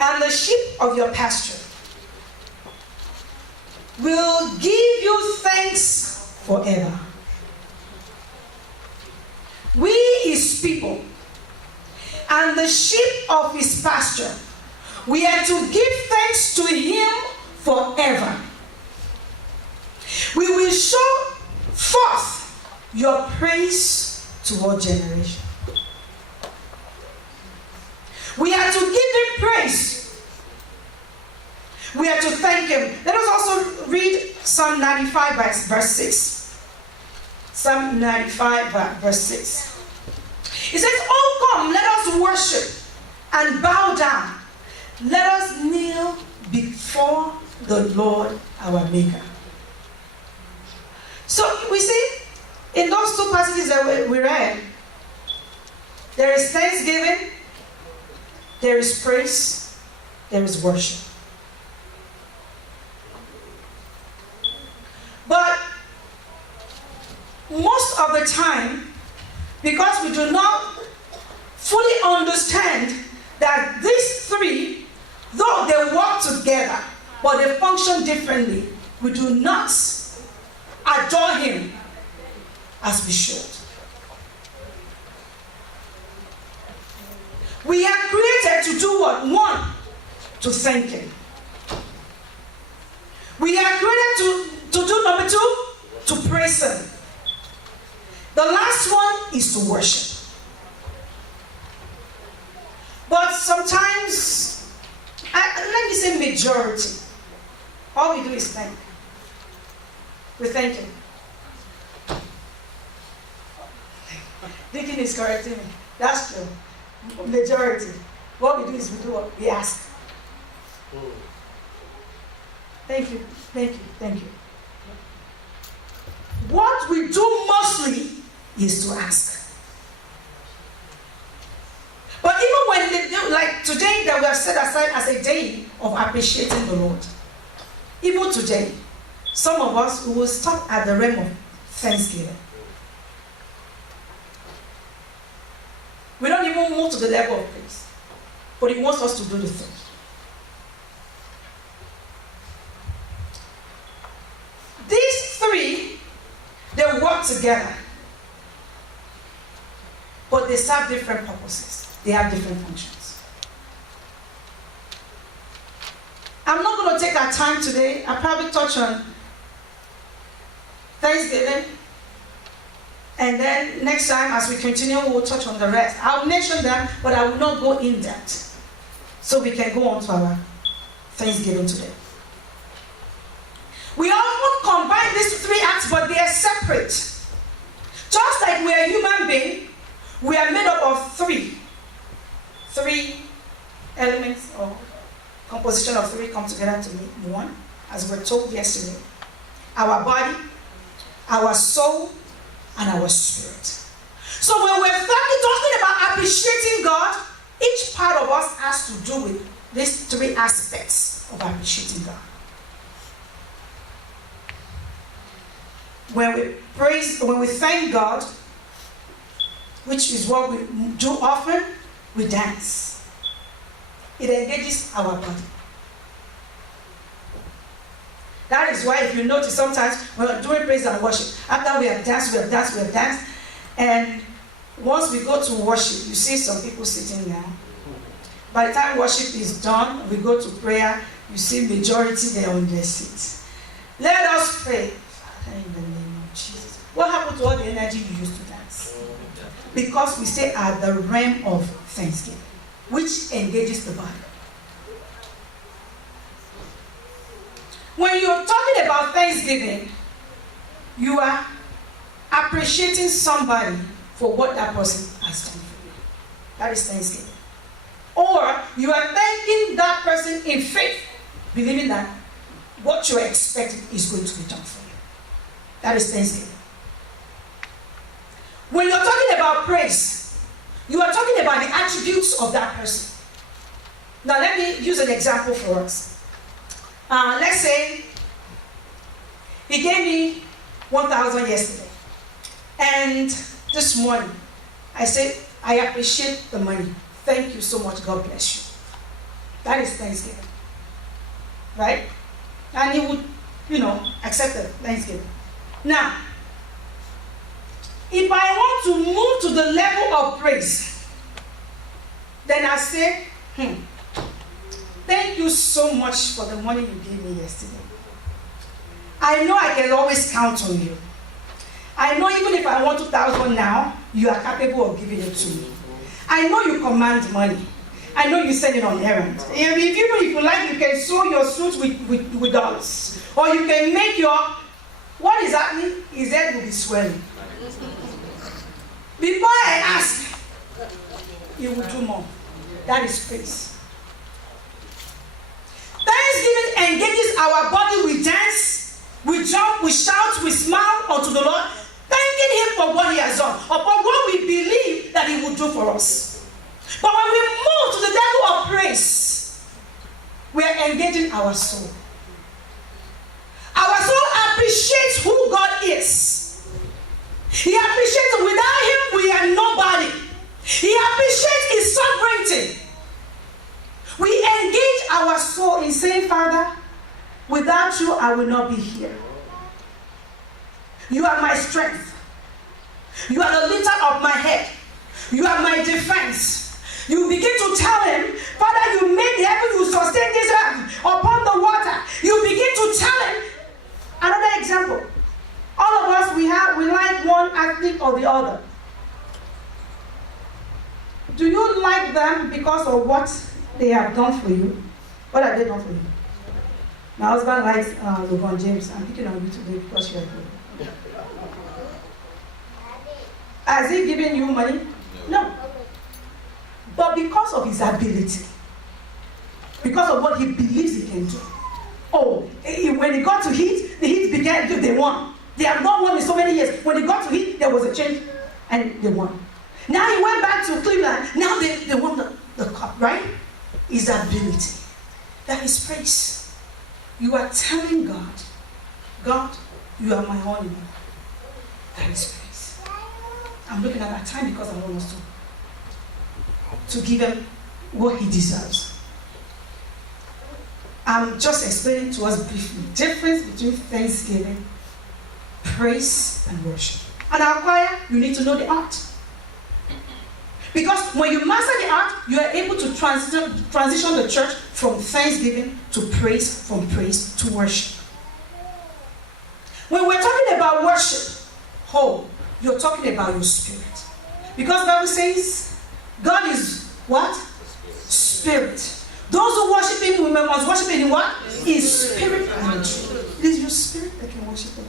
and the sheep of your pasture will give you thanks forever. We, his people, and the sheep of his pasture, we are to give thanks to him forever. We will show forth your praise to all generations. We are to give him praise. We are to thank him. Let us also read Psalm 95 verse 6. Psalm 95 verse 6. It says, "Oh, come, let us worship and bow down. Let us kneel before the Lord our Maker." So we see in those two passages that we read, there is thanksgiving, there is praise, there is worship. But most of the time, because we do not fully understand that these three, though they work together, but they function differently, we do not adore him as we should. We are created to do what? One, to thank him. We are created to do number two, to praise him. The last one is to worship. But sometimes, let me say majority, all we do is thank. We thank him. Deacon is correcting me. That's true. Majority. What we do is we do what we ask. Thank you, thank you, thank you. What we do mostly is to ask. But even when they do, like today that we have set aside as a day of appreciating the Lord, even today, some of us will stop at the realm of thanksgiving. We don't even move to the level of praise, but he wants us to do the thing. These three, they work together, but they serve different purposes. They have different functions. I'm not going to take our time today. I'll probably touch on Thanksgiving, and then next time as we continue, we'll touch on the rest. I'll mention them, but I will not go in depth. So we can go on to our Thanksgiving today. We often combine these three acts, but they are separate. Just like we are human beings, we are made up of three elements, or composition of three come together to make one, as we were told yesterday. Our body, our soul, and our spirit. So when we're talking about appreciating God, each part of us has to do with these three aspects of appreciating God. When we thank God, which is what we do often, we dance. It engages our body. That is why, if you notice, sometimes when we're doing praise and worship, after we have danced, and once we go to worship, you see some people sitting down. By the time worship is done, we go to prayer, you see majority there on their seats. Let us pray. Father, in the name of Jesus. What happened to all the energy you used to dance? Because we stay at the realm of thanksgiving, which engages the body. When you're talking about thanksgiving, you are appreciating somebody for what that person has done for you. That is thanksgiving. Or you are thanking that person in faith, believing that what you are expecting is going to be done for you. That is thanksgiving. When you're talking about praise, you are talking about the attributes of that person. Now let me use an example for us. Let's say he gave me 1,000 yesterday, and this morning I said, I appreciate the money. Thank you so much. God bless you. That is thanksgiving. Right? And he would, accept the thanksgiving. Now, if I want to move to the level of praise, then I say, thank you so much for the money you gave me yesterday. I know I can always count on you. I know even if I want 2,000 now, you are capable of giving it to me. I know you command money. I know you send it on errand. Even if you like, you can sew your suit with dollars. Or you can make what is happening? His head will be swelling. Before I ask, he will do more. That is praise. Thanksgiving engages our body. We dance, we jump, we shout, we smile unto the Lord, thanking him for what he has done, upon what we believe that he will do for us. But when we move to the level of praise, we are engaging our soul. Our soul appreciates who God is. He appreciates without him we are nobody. He appreciates his sovereignty. We engage our soul in saying, Father, without you I will not be here. You are my strength. You are the lifter of my head. You are my defense. You begin to tell him, Father, you made the heaven, you sustain this earth upon the water. You begin to tell him. Another example. All of us, we like one athlete or the other. Do you like them because of what they have done for you? What have they done for you? My husband likes LeBron James. I'm picking on you today because you are good. Has he given you money? No. But because of his ability, because of what he believes he can do. Oh, when he got to Heat, the Heat began to, they won. They have not won in so many years. When they got to Heat, there was a change and they won. Now he went back to Cleveland. Now they won the cup, right? His ability. That is praise. You are telling God, God, you are my only one. That is praise. I'm looking at that time because I want us to give him what he deserves. I'm just explaining to us briefly the difference between thanksgiving, praise, and worship. And our choir, you need to know the art. Because when you master the art, you are able to transition the church from thanksgiving to praise, from praise to worship. When we're talking about worship, you're talking about your spirit. Because the Bible says, God is what? Spirit. Those who worship him, we must worship him in what? In spirit and in truth. It is your spirit that can worship him.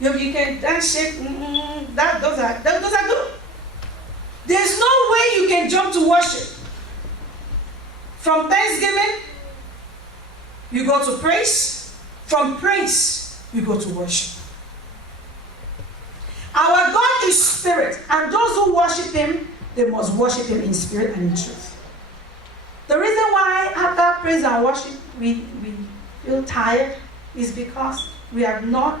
You can dance, shake, those are good. There's no way you can jump to worship. From thanksgiving, you go to praise. From praise, you go to worship. Our God is spirit, and those who worship him, they must worship him in spirit and in truth. The reason why after praise and worship we feel tired is because we have not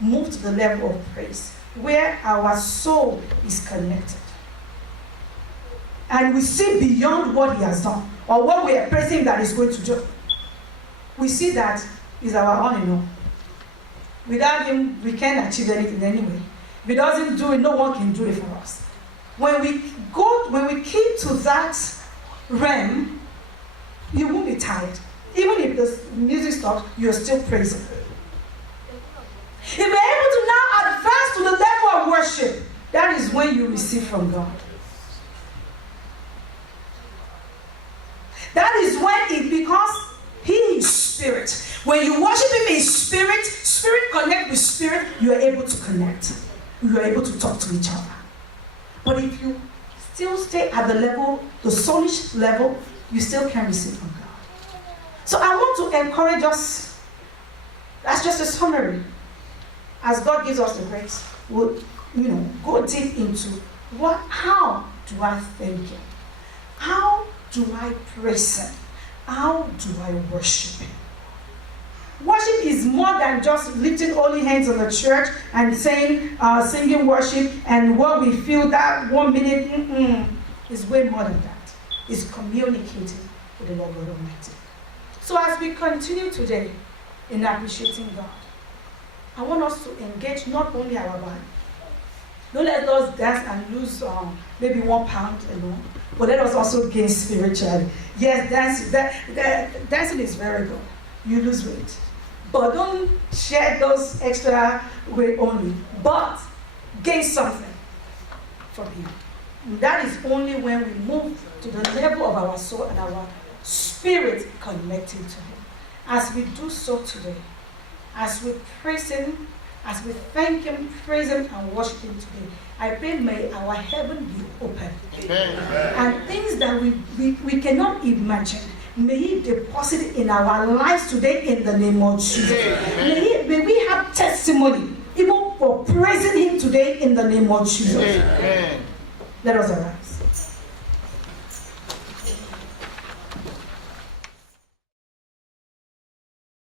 moved to the level of praise, where our soul is connected. And we see beyond what he has done, or what we are praising that he's going to do. We see that he's our all in all. Without him, we can't achieve anything anyway. If he doesn't do it, no one can do it for us. When we keep to that realm, you won't be tired. Even if the music stops, you're still praising. If you're able to now advance to the level of worship, that is when you receive from God. That is when because he is spirit. When you worship him in spirit, spirit connect with spirit, you are able to connect. You are able to talk to each other. But if you still stay at the level, the soulish level, you still can't receive from God. So I want to encourage us. That's just a summary. As God gives us the grace, we'll go deep into how do I thank him? How do I praise him? How do I worship him? Worship is more than just lifting holy hands on the church and singing worship and what we feel that 1 minute. It's way more than that. It's communicating with the Lord God Almighty. So as we continue today in appreciating God, I want us to engage not only our body. Don't let us dance and lose maybe 1 pound alone, but let us also gain spiritually. Yes, dancing is very good. You lose weight. But don't share those extra weight only, but gain something from Him. And that is only when we move to the level of our soul and our spirit connecting to Him. As we do so today, as we praise Him, as we thank Him, praise Him, and worship Him today, I pray may our heaven be open. Amen. And things that we cannot imagine, may He deposit in our lives today in the name of Jesus. May we have testimony, even for praising Him today in the name of Jesus. Amen. Let us arise.